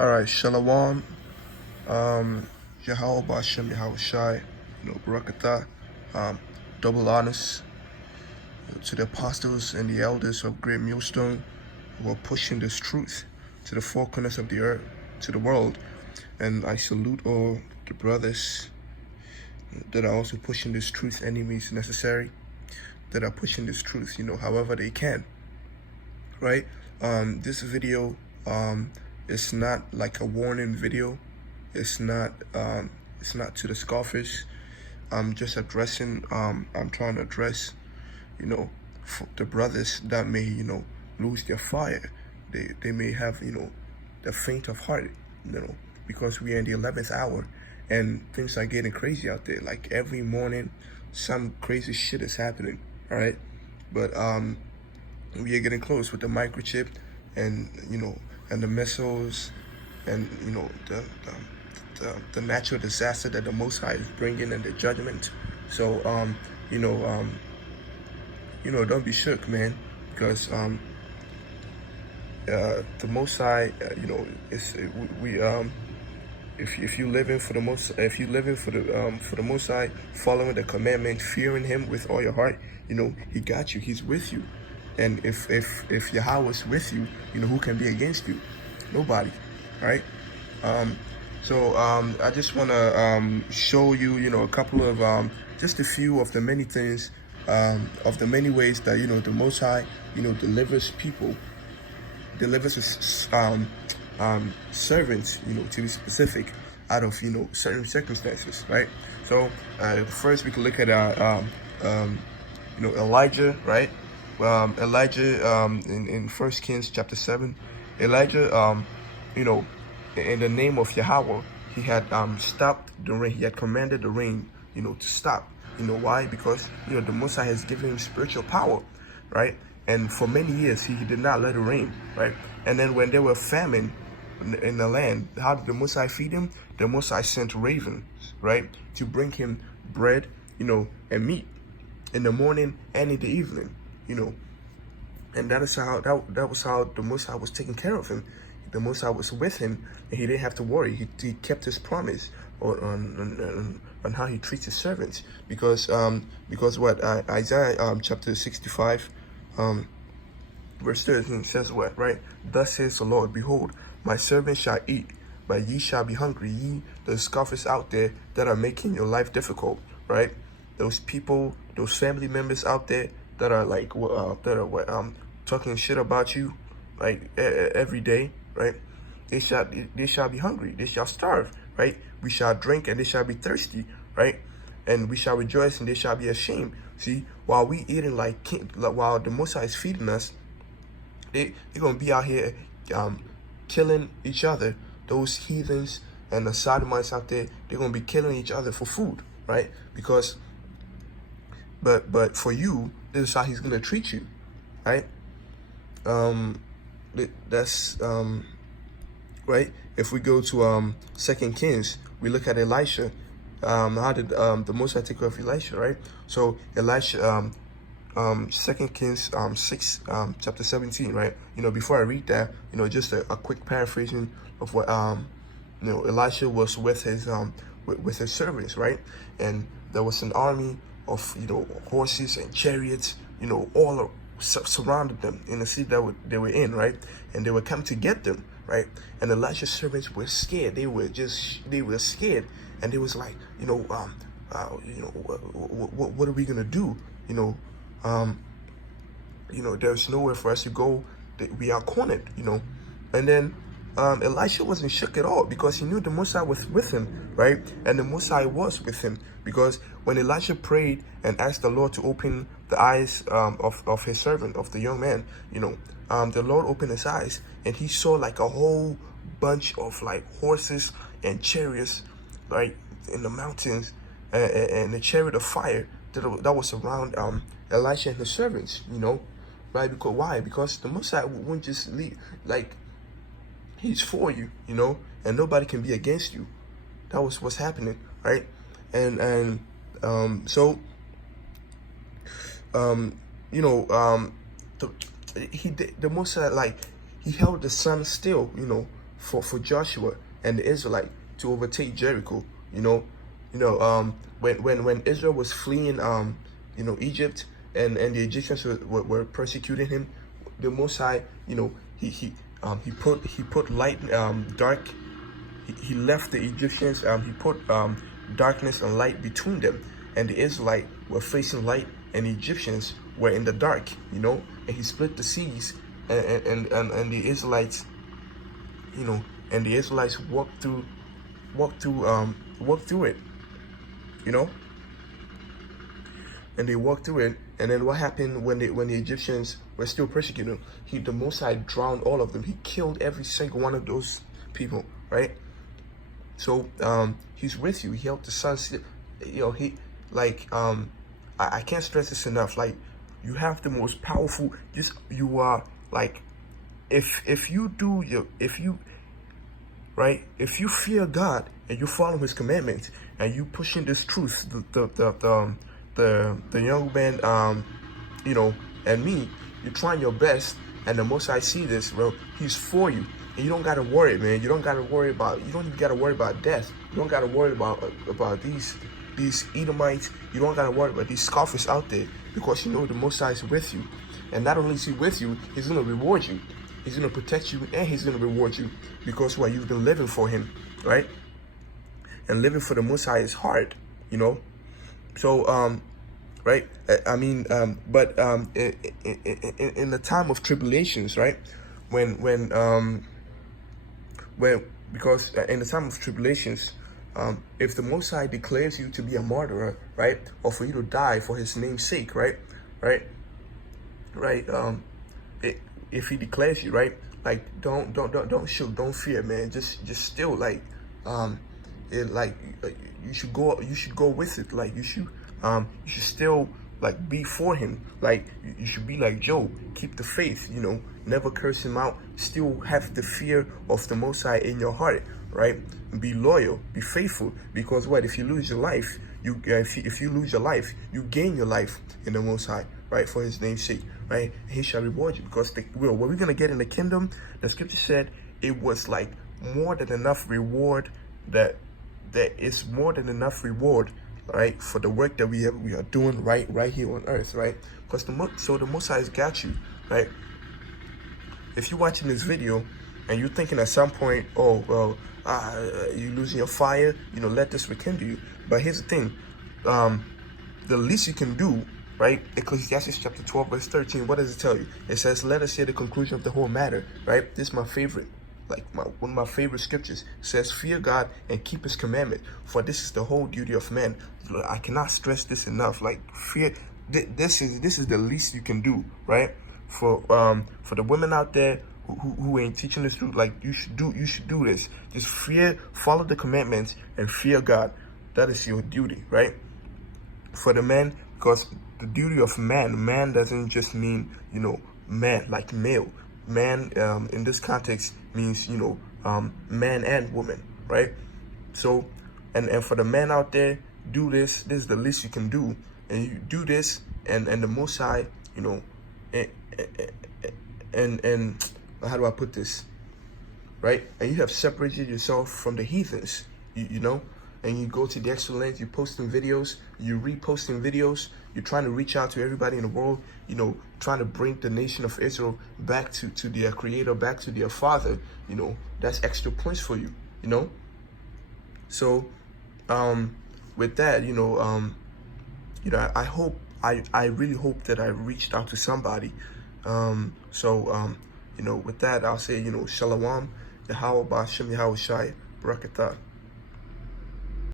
All right, Shalom, Yahawah Bashem, Yahweh Shai, Barakatah, um, double honors to the apostles and the elders of Great Millstone who are pushing this truth to the four corners of the earth, to the world. And I salute all the brothers that are also pushing this truth any means necessary, that are pushing this truth, however they can, right? This video is not like a warning video. It's not to the scoffers. I'm just addressing, I'm trying to address, the brothers that may, lose their fire. They may have, the faint of heart, because we are in the 11th hour and things are getting crazy out there. Like every morning, some crazy shit is happening, all right? But we are getting close with the microchip and, and the missiles and, the natural disaster that the Most High is bringing and the judgment. So, don't be shook, man, because the Most High, if you living for the Most High, following the commandment, fearing Him with all your heart, He got you. He's with you. And if Yahawah is with you, who can be against you? Nobody, right? So I just want to show you, a couple of just a few of the many things, of the many ways that the Most High, delivers people, delivers his servants, to be specific, out of certain circumstances, right? So first we can look at Elijah, right? Elijah in 1 Kings chapter 7, Elijah, in the name of Yahawah, he had stopped the rain. He had commanded the rain, to stop. Why? Because the Most High has given him spiritual power, right? And for many years he did not let it rain, right? And then when there were famine in the land, how did the Most High feed him? The Most High sent ravens, right, to bring him bread, and meat in the morning and in the evening, and that is how that was how the Most High was taking care of him. The Most High was with him, and he didn't have to worry. He kept his promise on how he treats his servants, because what Isaiah chapter 65 verse 13 says what, right? Thus says the Lord, behold, my servants shall eat, but ye shall be hungry. Ye, the scoffers out there that are making your life difficult, right? Those people, those family members out there that are like talking shit about you, like every day, right? They shall be hungry. They shall starve, right? We shall drink and they shall be thirsty, right? And we shall rejoice and they shall be ashamed. See, while we eating while the Most High is feeding us, they're gonna be out here killing each other. Those heathens and the sodomites out there, they're gonna be killing each other for food, right? Because, but for you, this is how He's gonna treat you, right? That's right. If we go to 2 Kings, we look at Elisha. How did the Most High take care of Elisha, right? So Elisha, 2 Kings 6 chapter 17, right? Before I read that, just a quick paraphrasing of what Elisha was with his servants, right? And there was an army of horses and chariots, all surrounded them in the city that they were in, right? And they were coming to get them, right? And Elisha's servants were scared. They were scared, and they was like, what are we gonna do? There's nowhere for us to go. We are cornered, And then Elisha wasn't shook at all, because he knew the Most High was with him, right? And the Most High was with him, because when Elisha prayed and asked the Lord to open the eyes of his servant, of the young man, the Lord opened his eyes, and he saw like a whole bunch of like horses and chariots, like in the mountains, and the chariot of fire that was around Elisha and his servants, right? Because why? Because the Most High wouldn't just leave, like, He's for you, and nobody can be against you. That was what's happening, right? And so the Most High, like, He held the sun still, for Joshua and the Israelite to overtake Jericho. When Israel was fleeing Egypt, and the Egyptians were persecuting him, the Most High, he put light, dark. He left the Egyptians. He put darkness and light between them, and the Israelites were facing light, and the Egyptians were in the dark. And he split the seas, and the Israelites, and the Israelites walked through it, and they walked through it. And then what happened when the Egyptians were still persecuting him? The Most High drowned all of them. He killed every single one of those people, right? So he's with you. He helped the sons. I can't stress this enough. Like, you have the most powerful. You are like, if you fear God and you follow His commandments and you pushing this truth, the young man, and me, you're trying your best, and the Most High see this, bro. He's for you, and you don't gotta worry, man. You don't even gotta worry about death. You don't gotta worry about these Edomites. You don't gotta worry about these scoffers out there, because the Most High is with you. And not only is He with you, He's gonna reward you. He's gonna protect you, and He's gonna reward you, because you've been living for Him, right? And living for the Most High is hard, So, right? In the time of tribulations, right? Because in the time of tribulations, if the Most High declares you to be a martyr, right, or for you to die for His name's sake, right, if He declares you, right, like, don't shoot, don't fear, man. Just still, you should go with it. Like, you should still, like, be for Him. Like, you should be like Job, keep the faith, never curse him out, still have the fear of the Most High in your heart, right? Be loyal, be faithful, because if you lose your life, if you lose your life, you gain your life in the Most High, right? For His name's sake, right? He shall reward you, because what we're gonna get in the kingdom, the Scripture said it was like more than enough reward, that there is more than enough reward, right, for the work that we are doing right here on earth, right? Because the Most High has got you, right? If you're watching this video and you're thinking at some point, oh, well, you're losing your fire, let this rekindle you. But here's the thing, the least you can do, right? Ecclesiastes chapter 12, verse 13, what does it tell you? It says, let us hear the conclusion of the whole matter, right? This is my favorite. One of my favorite scriptures. It says, fear God and keep His commandment, for this is the whole duty of man. I cannot stress this enough. Like, fear, this is the least you can do, right? For the women out there who ain't teaching this truth, like, you should do this. Just follow the commandments and fear God. That is your duty, right? For the men, because the duty of man doesn't just mean, man, like male. Man, in this context, means, man and woman, right? So, and for the man out there, do this. This is the least you can do. And you do this, and the Most High, and how do I put this, right? And you have separated yourself from the heathens, and you go to the extra length, you're posting videos, you're reposting videos, you're trying to reach out to everybody in the world, trying to bring the nation of Israel back to their Creator, back to their Father. That's extra points for you, So, with that, I really hope that I reached out to somebody. With that, I'll say, Shalom, Yahawah, Ba'ashem, Yahweh Shai, Barakatah.